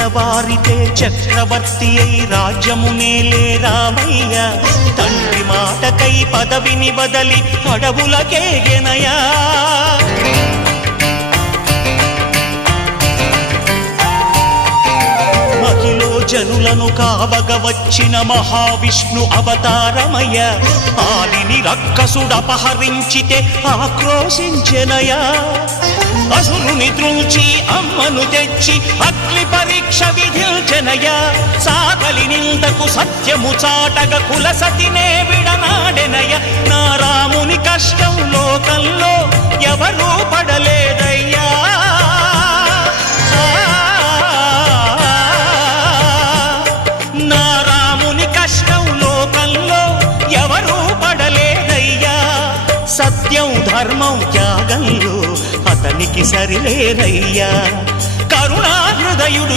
తెల్లవారితే చక్రవర్తి అయి రాజ్యమునేలే రామయ్య తండ్రి మాటకై పదవిని బదలి అడవులకేగెనయా జనులను కావగ వచ్చిన మహావిష్ణు అవతారమయ ఆలిని రక్కసుడపహరించితే ఆక్రోశించెనయా అసురుని త్రుంచి అమ్మను తెచ్చి అగ్ని పరీక్ష విధించెనయా సాగలి నిందకు సత్యము చాటగ కులసతినే విడనాడెనయ నా రాముని కష్టం లోకంలో ఎవరూ పడలేదయ్యా సత్యం ధర్మం త్యాగంలో అతనికి సరిలేరయ్యా కరుణా హృదయుడు